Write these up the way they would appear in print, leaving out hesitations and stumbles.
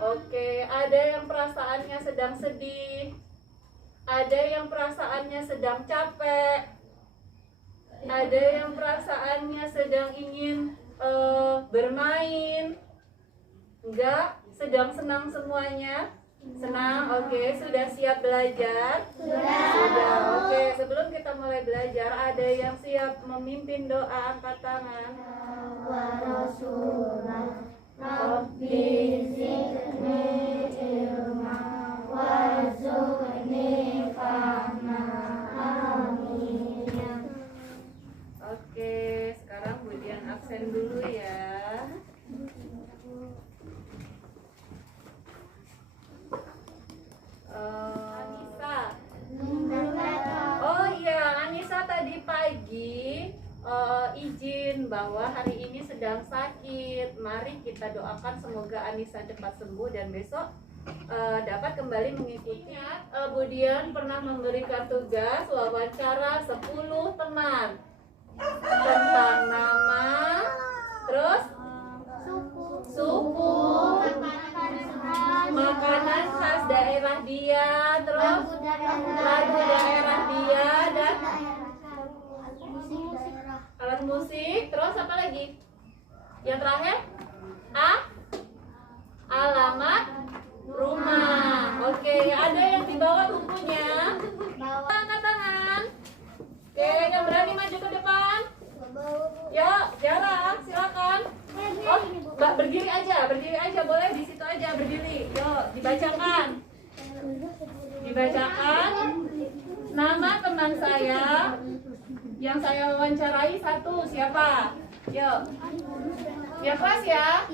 Oke, ada yang perasaannya sedang sedih, ada yang perasaannya sedang capek, ada yang perasaannya sedang ingin bermain. Enggak, sedang senang semuanya. Senang, oke. Sudah siap belajar? Sudah, oke. Sebelum kita mulai belajar, ada yang siap memimpin doa, angkat tangan. Wa Rasulullah Rabbi zidni ilma warzuqni fahma. Amin. Oke, sekarang Budian absen dulu ya. Anissa. Oh iya, Anissa tadi pagi izin bahwa hari ini sedang sakit. Mari kita doakan semoga Anissa cepat sembuh dan besok dapat kembali mengikuti. Budian pernah memberikan tugas wawancara 10 teman tentang nama, terus suku, makanan khas daerah dia, terus lagu daerah dia, dan alat musik. Terus apa lagi? Yang terakhir, alamat rumah. Oke, ada yang dibawa bukunya? Angkat tangan. Oke, yang berani maju ke depan. Yuk, jarak, silakan. Oh, Mbak berdiri aja, boleh di situ aja berdiri. Yuk, dibacakan. Dibacakan nama teman saya yang saya wawancarai satu, siapa? Yuk. Ya kelas ya.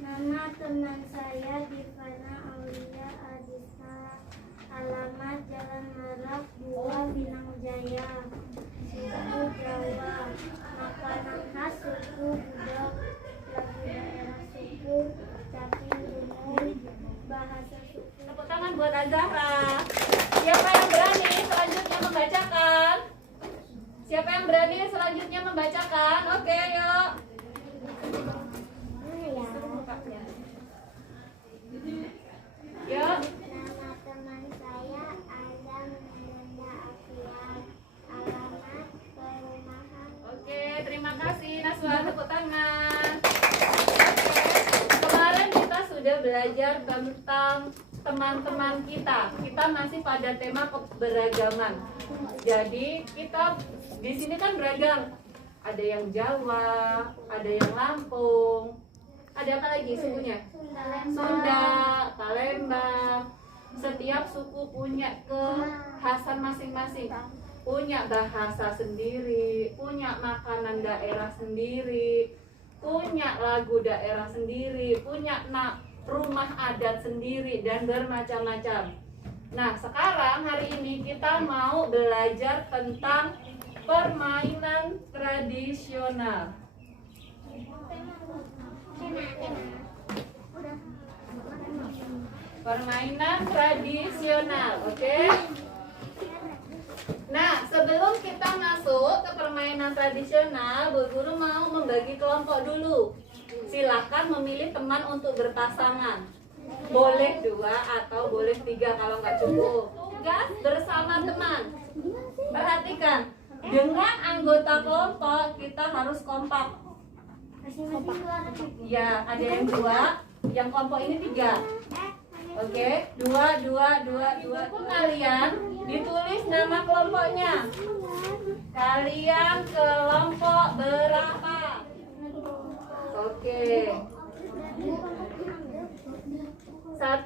Nama teman saya Divana Aulia Adisa, alamat Jalan Merak 2 Pinang Jaya, suku Jawa, makanan khas suku Budak, lagu daerah suku Caping Gunung, bahasa suku. Tepuk tangan buat Azahra. Siapa yang berani selanjutnya membacakan? Siapa yang berani selanjutnya membacakan? Oke, yuk. Yuk. Nama teman saya Adam Nanda Afian, alamat perumahan. Oke, terima kasih Naswa, tepuk tangan. Kemarin kita sudah belajar tentang teman-teman kita. Kita masih pada tema keberagaman. Jadi kita di sini kan beragam. Ada yang Jawa, ada yang Lampung, ada apa lagi sukunya? Sunda, Palembang. Setiap suku punya kekhasan masing-masing. Punya bahasa sendiri, punya makanan daerah sendiri, punya lagu daerah sendiri, punya rumah adat sendiri, dan bermacam-macam. Nah, sekarang hari ini kita mau belajar tentang permainan tradisional. Permainan tradisional, oke? Nah, sebelum kita masuk ke permainan tradisional, Bu Guru mau membagi kelompok dulu. Silahkan memilih teman untuk berpasangan. Boleh 2 atau boleh 3 kalau nggak cukup. Tugas bersama teman. Perhatikan, dengan anggota kelompok kita harus kompak. Ya, ada yang 2, yang kelompok ini 3. Oke, 2. Kalian ditulis nama kelompoknya. Kalian kelompok berapa? Oke. 1, 2,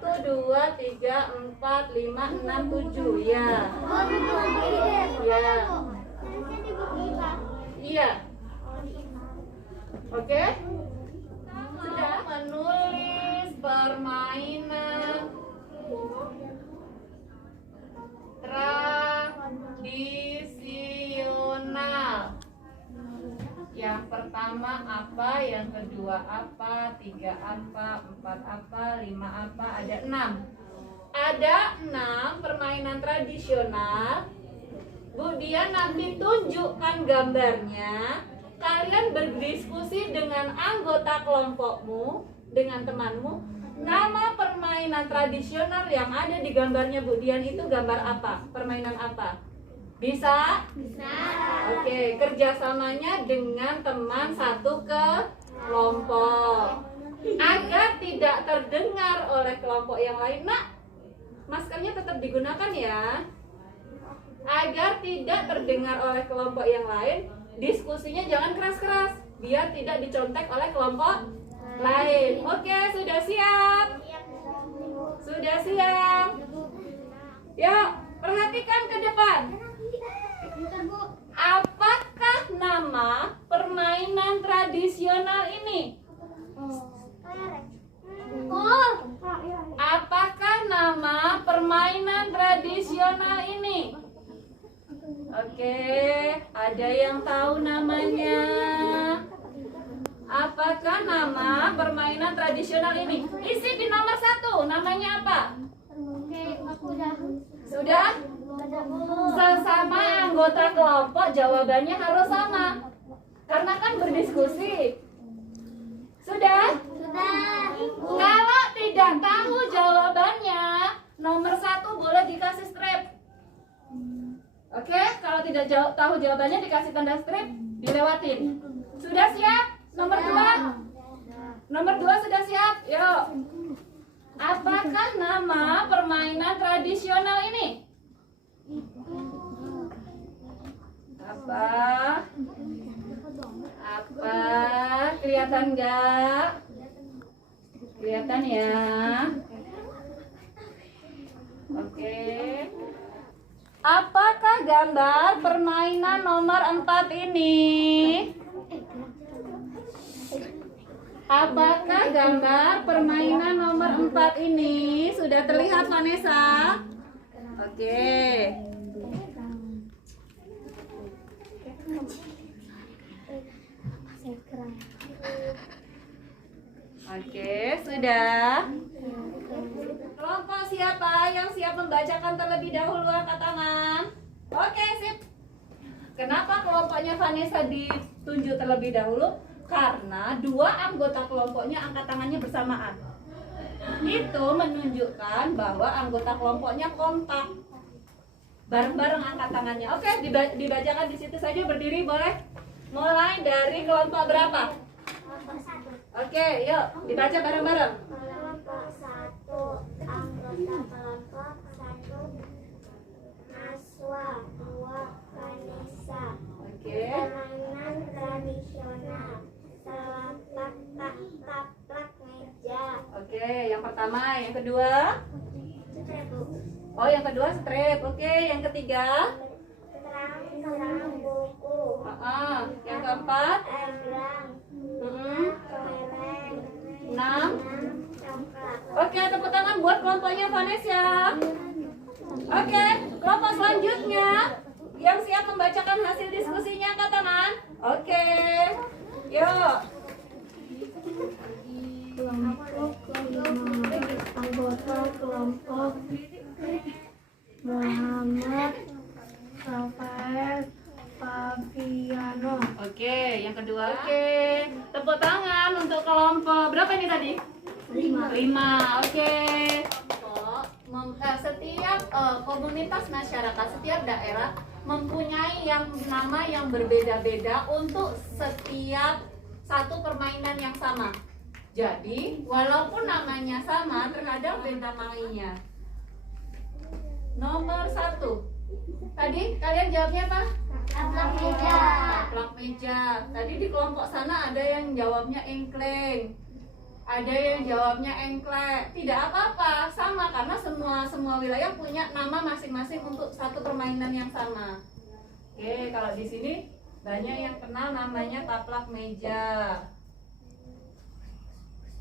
3, 4, 5, 6, 7. Ya. Ya. Iya. Oke. Sudah menulis permainan tradisional. Yang pertama apa, yang kedua apa, 3 apa, 4 apa, 5 apa, ada 6. Ada 6 permainan tradisional. Kemudian nanti tunjukkan gambarnya. Kalian berdiskusi dengan anggota kelompokmu, dengan temanmu. Nama permainan tradisional yang ada di gambarnya Bu Dian itu gambar apa? Permainan apa? Bisa? Bisa. Oke, kerjasamanya dengan teman satu kelompok. Agar tidak terdengar oleh kelompok yang lain, nak, maskernya tetap digunakan ya. Agar tidak terdengar oleh kelompok yang lain, diskusinya jangan keras-keras, biar tidak dicontek oleh kelompok lain. Oke, sudah siap? Sudah siap? Yuk, perhatikan ke depan. Apakah nama permainan tradisional ini? Apakah nama permainan tradisional ini? Oke, ada yang tahu namanya? Apakah nama permainan tradisional ini? Isi di nomor 1, namanya apa? Sudah? Sesama anggota kelompok jawabannya harus sama. Karena kan berdiskusi. Sudah? Kalau tidak tahu jawabannya, nomor 1 boleh dikasih strip. Oke, kalau tidak tahu jawabannya dikasih tanda strip, dilewatin. Sudah siap? Nomor 2? Nomor 2 sudah siap? Yuk. Apakah nama permainan tradisional ini? Apa? Apa? Kelihatan nggak? Kelihatan ya? Oke. Apakah gambar permainan nomor 4 ini? Apakah gambar permainan nomor 4 ini sudah terlihat, Vanessa? Oke. Oke, sudah. Kelompok siapa yang siap membacakan terlebih dahulu, angkat tangan? Oke, sip. Kenapa kelompoknya Vanessa ditunjuk terlebih dahulu? Karena 2 anggota kelompoknya angkat tangannya bersamaan. Itu menunjukkan bahwa anggota kelompoknya kompak. Bareng-bareng angkat tangannya. Oke, dibacakan di situ saja, berdiri boleh. Mulai dari kelompok berapa? Oke, yuk dibaca bareng-bareng. Kelompok 1, anggota kelompok 1, Aswa, 2, Vanessa. Oke. Permainan tradisional, taplak meja. Oke, yang pertama, yang kedua. Strip, Bu. Oh, yang kedua strip. Oke, yang ketiga. Terang buku. Yang keempat. Egrang. Mm-mm. Kelereng. 6. Coklat. Oke, tepuk tangan buat kelompoknya Vanessa. Oke, kelompok selanjutnya yang siap membacakan hasil diskusinya, angkat tangan. Oke, yuk. Kelompok 5, anggota kelompok Muhammad, Rafael, Fabiano. Oke, yang kedua. Oke, tepuk tangan untuk kelompok berapa ini tadi? 5. Oke. Setiap komunitas masyarakat, setiap daerah mempunyai nama yang berbeda-beda untuk setiap satu permainan yang sama. Jadi, walaupun namanya sama, terkadang beda mainnya. Nomor 1. Tadi kalian jawabnya apa? Taplak meja. Taplak meja. Tadi di kelompok sana ada yang jawabnya engkleng. Ada yang jawabnya engklek. Tidak apa-apa, sama karena semua wilayah punya nama masing-masing untuk satu permainan yang sama. Oke, kalau di sini banyak yang kenal namanya taplak meja.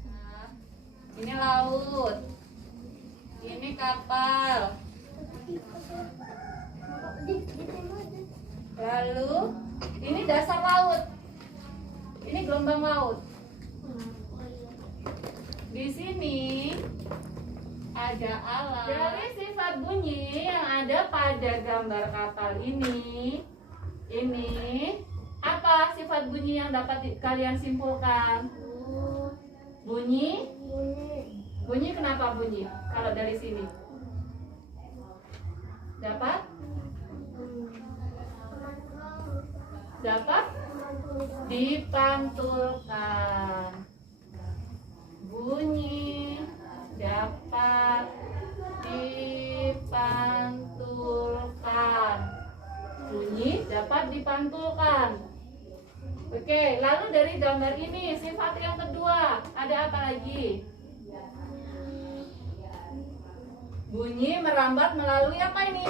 Nah, ini laut. Ini kapal. Lalu ini dasar laut. Ini gelombang laut. Di sini ada alat. Dari sifat bunyi yang ada pada gambar kapal ini apa sifat bunyi yang dapat kalian simpulkan? Bunyi Bunyi kenapa bunyi? Kalau dari sini dapat dipantulkan. Bunyi dapat dipantulkan. Bunyi dapat dipantulkan. Oke, lalu dari gambar ini sifat yang kedua ada apa lagi? Bunyi merambat melalui apa ini?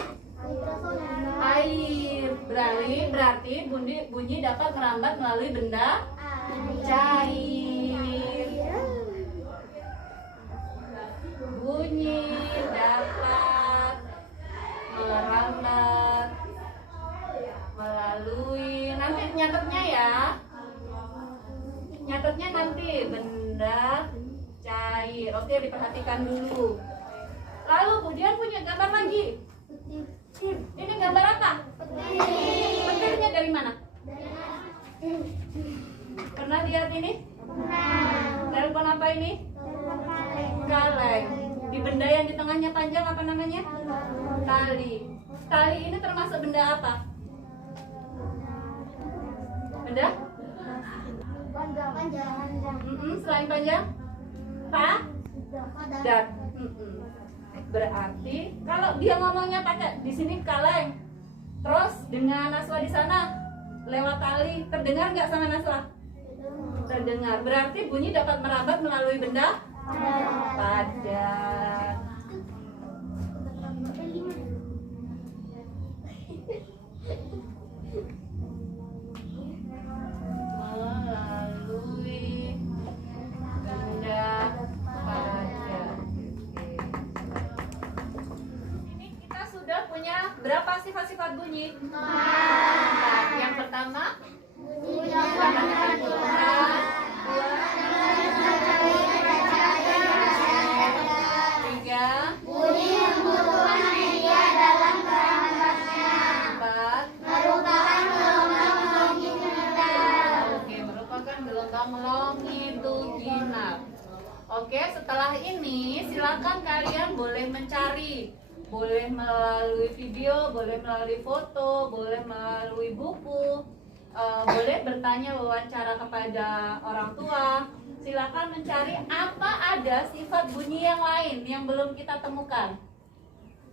Air. Berarti bunyi dapat merambat melalui benda cair. Bunyi dapat merambat melalui, nanti nyatetnya ya. Nyatetnya nanti benda cair. Oke, diperhatikan dulu. Lalu kemudian punya gambar lagi. Ini gambar apa? Petirnya dari mana? Pernah lihat ini? Telepon apa ini? Kaleng. Di benda yang di tengahnya panjang apa namanya? Tali. Tali ini termasuk benda apa? Benda? Selain panjang? Padat. Berarti kalau dia ngomongnya pakai di sini kaleng, terus dengan Naswa di sana lewat tali, terdengar nggak sama Naswa? Terdengar. Berarti bunyi dapat merambat melalui benda padat. Melalui benda padat. Ini kita sudah punya berapa sifat-sifat bunyi? Yang pertama bunyi dapat dipantulkan. Tiga, bunyi membutuhkan media dalam perambatannya. Empat, merupakan gelombang longitudinal. Oke, merupakan gelombang longitudinal. Oke, setelah ini silakan kalian boleh mencari. Boleh melalui video, boleh melalui foto, boleh melalui buku, boleh bertanya wawancara kepada orang tua. Silakan mencari apa ada sifat bunyi yang lain yang belum kita temukan.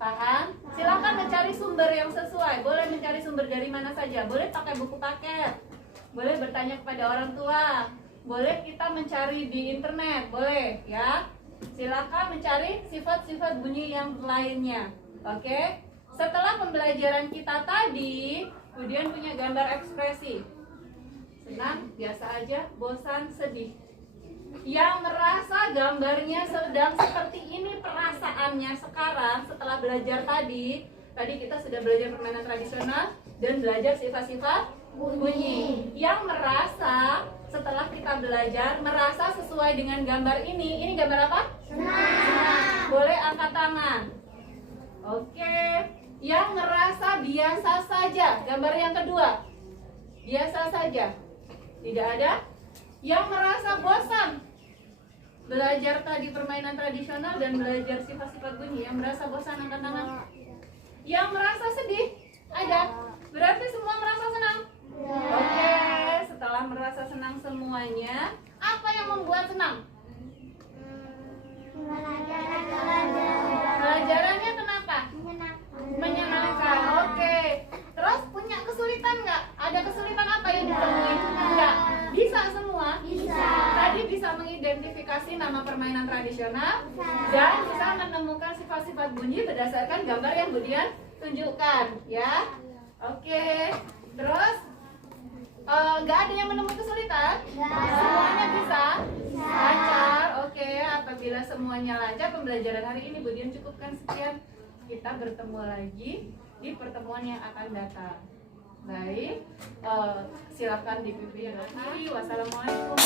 Paham? Silakan mencari sumber yang sesuai. Boleh mencari sumber dari mana saja. Boleh pakai buku paket. Boleh bertanya kepada orang tua. Boleh kita mencari di internet. Boleh ya. Silakan mencari sifat-sifat bunyi yang lainnya. Oke? Setelah pembelajaran kita tadi, kemudian punya gambar ekspresi. Senang, biasa aja, bosan, sedih. Yang merasa gambarnya sedang seperti ini perasaannya sekarang setelah belajar tadi kita sudah belajar permainan tradisional dan belajar sifat-sifat bunyi. Yang merasa setelah kita belajar merasa sesuai dengan gambar ini gambar apa? Senang. Boleh angkat tangan. Oke. Yang merasa biasa saja, gambar yang kedua. Biasa saja. Tidak ada? Yang merasa bosan belajar tadi permainan tradisional dan belajar sifat-sifat bunyi, yang merasa bosan angkat tangan. Yang merasa sedih? Ada? Berarti semua merasa senang? Oke, setelah merasa senang semuanya, apa yang membuat senang? Pelajarannya kenapa? Menyenangkan. Oke. Terus punya kesulitan nggak? Ada kesulitan apa yang ditemui? Enggak. Bisa semua? Bisa. Tadi bisa mengidentifikasi nama permainan tradisional dan bisa menemukan sifat-sifat bunyi berdasarkan gambar yang Budian tunjukkan, ya. Oke. Terus nggak ada yang menemui kesulitan? Semuanya bisa? Lancar. Oke. Apabila semuanya lancar, pembelajaran hari ini Budian cukupkan sekian. Kita bertemu lagi di pertemuan yang akan datang. Baik, silakan dipimpin. Wassalamualaikum.